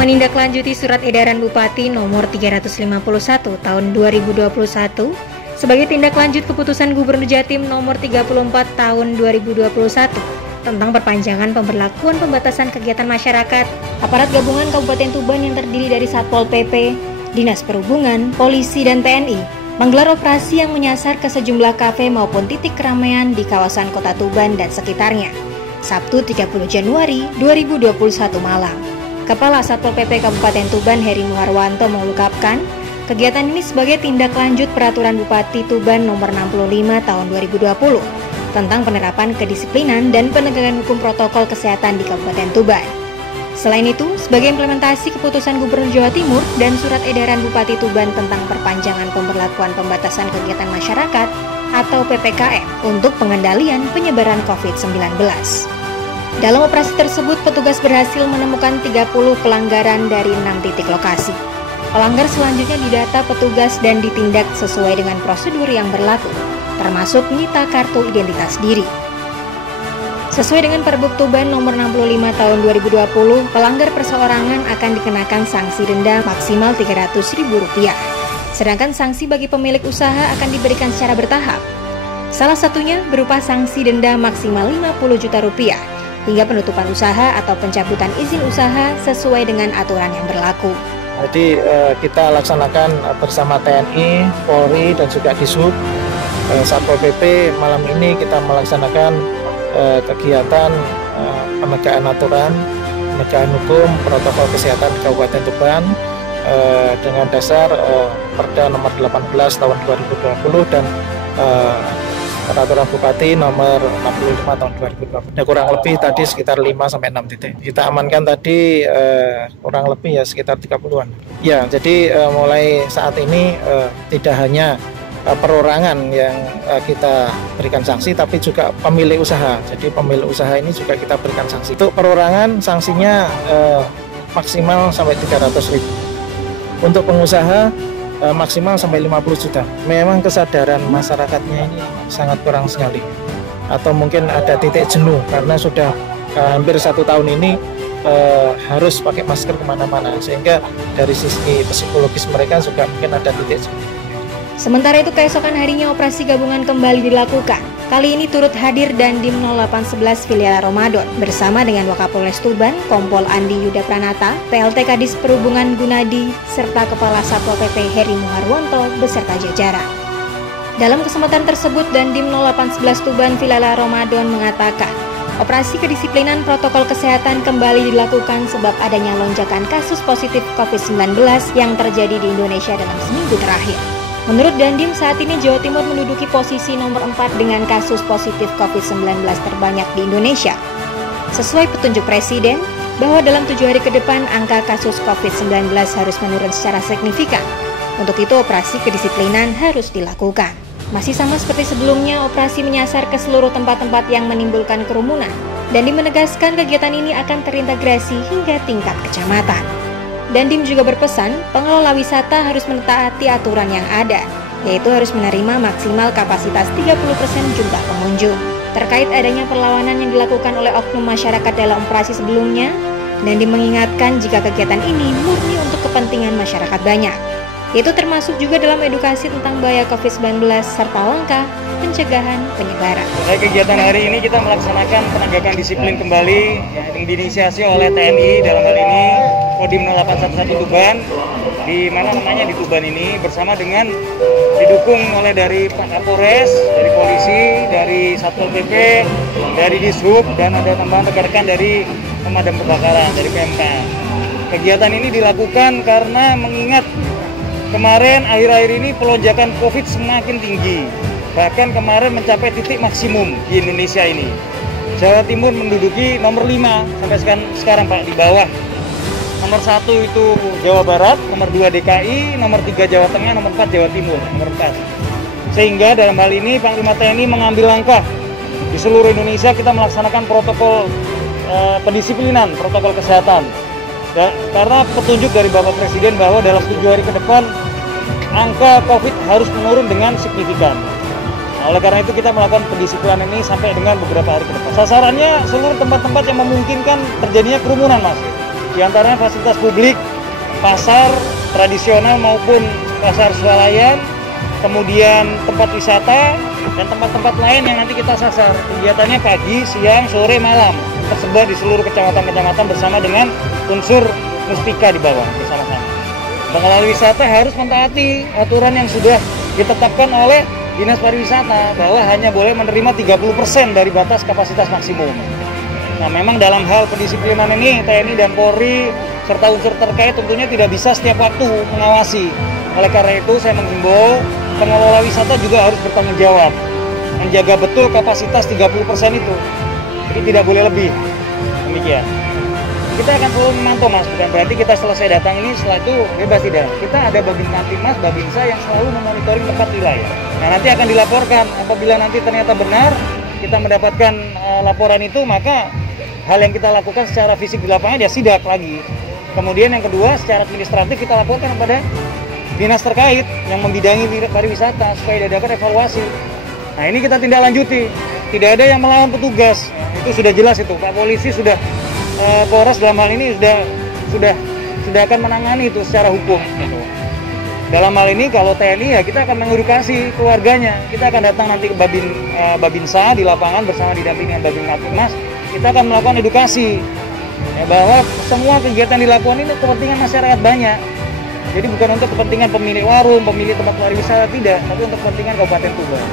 menindaklanjuti surat edaran Bupati nomor 351 tahun 2021 sebagai tindak lanjut keputusan Gubernur Jatim nomor 34 tahun 2021 tentang perpanjangan pemberlakuan pembatasan kegiatan masyarakat. Aparat gabungan Kabupaten Tuban yang terdiri dari Satpol PP, Dinas Perhubungan, Polisi, dan TNI menggelar operasi yang menyasar ke sejumlah kafe maupun titik keramaian di kawasan Kota Tuban dan sekitarnya, Sabtu 30 Januari 2021 malam. Kepala Satpol PP Kabupaten Tuban Heri Muharwanto mengungkapkan, kegiatan ini sebagai tindak lanjut Peraturan Bupati Tuban nomor 65 tahun 2020 tentang penerapan kedisiplinan dan penegakan hukum protokol kesehatan di Kabupaten Tuban. Selain itu, sebagai implementasi keputusan Gubernur Jawa Timur dan surat edaran Bupati Tuban tentang perpanjangan pemberlakuan pembatasan kegiatan masyarakat atau PPKM untuk pengendalian penyebaran COVID-19. Dalam operasi tersebut, petugas berhasil menemukan 30 pelanggaran dari 6 titik lokasi. Pelanggar selanjutnya didata petugas dan ditindak sesuai dengan prosedur yang berlaku, termasuk menyita kartu identitas diri. Sesuai dengan Perbuk Tuban nomor 65 tahun 2020, pelanggar perseorangan akan dikenakan sanksi denda maksimal Rp300.000. Sedangkan sanksi bagi pemilik usaha akan diberikan secara bertahap. Salah satunya berupa sanksi denda maksimal Rp50 juta hingga penutupan usaha atau pencabutan izin usaha sesuai dengan aturan yang berlaku. Jadi kita laksanakan bersama TNI, Polri, dan juga Dishub, Satpol PP. Malam ini kita melaksanakan kegiatan penegakan aturan, penegakan hukum, protokol kesehatan di Kabupaten Tuban dengan dasar Perda nomor 18 tahun 2020 dan Peraturan Bupati nomor 65 tahun 2020. Ya, kurang lebih tadi sekitar 5-6 titik. Kita amankan tadi kurang lebih ya sekitar 30-an. Ya, jadi mulai saat ini tidak hanya perorangan yang kita berikan sanksi, tapi juga pemilik usaha. Jadi pemilik usaha ini juga kita berikan sanksi. Untuk perorangan sanksinya maksimal sampai Rp300.000. Untuk pengusaha maksimal sampai Rp50 juta. Memang kesadaran masyarakatnya ini sangat kurang sekali. Atau mungkin ada titik jenuh karena sudah hampir 1 tahun ini harus pakai masker kemana-mana. Sehingga dari sisi psikologis mereka juga mungkin ada titik jenuh. Sementara itu keesokan harinya operasi gabungan kembali dilakukan. Kali ini turut hadir Dandim 0811 Filial Ramadan bersama dengan Wakapolres Tuban, Kompol Andi Yuda Pranata, PLT Kadis Perhubungan Gunadi, serta Kepala Satpol PP Heri Muharwanto beserta jajaran. Dalam kesempatan tersebut, Dandim 0811 Tuban Filial Ramadan mengatakan, operasi kedisiplinan protokol kesehatan kembali dilakukan sebab adanya lonjakan kasus positif COVID-19 yang terjadi di Indonesia dalam seminggu terakhir. Menurut Dandim, saat ini Jawa Timur menduduki posisi nomor 4 dengan kasus positif COVID-19 terbanyak di Indonesia. Sesuai petunjuk Presiden, bahwa dalam 7 hari ke depan angka kasus COVID-19 harus menurun secara signifikan. Untuk itu operasi kedisiplinan harus dilakukan. Masih sama seperti sebelumnya, operasi menyasar ke seluruh tempat-tempat yang menimbulkan kerumunan. Dandim menegaskan kegiatan ini akan terintegrasi hingga tingkat kecamatan. Dandim juga berpesan, pengelola wisata harus mentaati aturan yang ada, yaitu harus menerima maksimal kapasitas 30% jumlah pengunjung. Terkait adanya perlawanan yang dilakukan oleh oknum masyarakat dalam operasi sebelumnya, Dandim mengingatkan jika kegiatan ini murni untuk kepentingan masyarakat banyak, yaitu termasuk juga dalam edukasi tentang bahaya COVID-19 serta langkah pencegahan penyebaran. Pada kegiatan hari ini kita melaksanakan penegakan disiplin kembali yang diinisiasi oleh TNI dalam hal ini Kodim 0811 Tuban, di mana namanya di Tuban ini bersama dengan didukung oleh dari Pak Kapolres, dari Polisi, dari Satpol PP, dari Dishub, dan ada tambahan rekan-rekan dari pemadam kebakaran dari PMK. Kegiatan ini dilakukan karena mengingat kemarin akhir-akhir ini pelonjakan COVID semakin tinggi, bahkan kemarin mencapai titik maksimum di Indonesia ini. Jawa Timur menduduki nomor 5 sampai sekarang Pak, di bawah. Nomor 1 itu Jawa Barat, nomor 2 DKI, nomor 3 Jawa Tengah, nomor 4 Jawa Timur, nomor 4. Sehingga dalam hal ini Panglima TNI mengambil langkah di seluruh Indonesia kita melaksanakan protokol pendisiplinan, protokol kesehatan. Karena petunjuk dari Bapak Presiden bahwa dalam 7 hari ke depan angka COVID harus menurun dengan signifikan. Nah, oleh karena itu kita melakukan pendisiplinan ini sampai dengan beberapa hari ke depan. Sasarannya seluruh tempat-tempat yang memungkinkan terjadinya kerumunan, Mas. Di antaranya fasilitas publik, pasar tradisional maupun pasar swalayan, kemudian tempat wisata, dan tempat-tempat lain yang nanti kita sasar. Kegiatannya pagi, siang, sore, malam, tersebar di seluruh kecamatan-kecamatan bersama dengan unsur mustika di bawah bersama-sama. Pengelola wisata harus mentaati aturan yang sudah ditetapkan oleh Dinas Pariwisata bahwa hanya boleh menerima 30% dari batas kapasitas maksimum. Nah, memang dalam hal pendisiplinan ini TNI dan Polri serta unsur terkait tentunya tidak bisa setiap waktu mengawasi. Oleh karena itu saya menghimbau pengelola wisata juga harus bertanggung jawab menjaga betul kapasitas 30% itu. Jadi tidak boleh lebih. Demikian. Kita akan selalu memantau, Mas, bukan berarti kita selesai datang ini setelah itu bebas, tidak. Kita ada Babin Kamtibmas, Babinsa yang selalu memonitoring tempat wilayah. Nah, nanti akan dilaporkan. Apabila nanti ternyata benar kita mendapatkan laporan itu, maka hal yang kita lakukan secara fisik di lapangan ya sidak lagi. Kemudian yang kedua, secara administratif kita laporkan kepada dinas terkait yang membidangi pariwisata supaya diadakan evaluasi. Nah, ini kita tindak lanjuti. Tidak ada yang melawan petugas. Itu sudah jelas itu. Pak Polisi sudah Polres dalam hal ini sudah akan menangani itu secara hukum. Gitu. Dalam hal ini kalau TNI ya kita akan mengedukasi keluarganya. Kita akan datang nanti ke Babinsa di lapangan bersama didampingi Babin Kamtibmas. Kita akan melakukan edukasi ya, bahwa semua kegiatan dilakukan ini kepentingan masyarakat banyak. Jadi bukan untuk kepentingan pemilik warung, pemilik tempat pariwisata, tidak, tapi untuk kepentingan Kabupaten Tuban.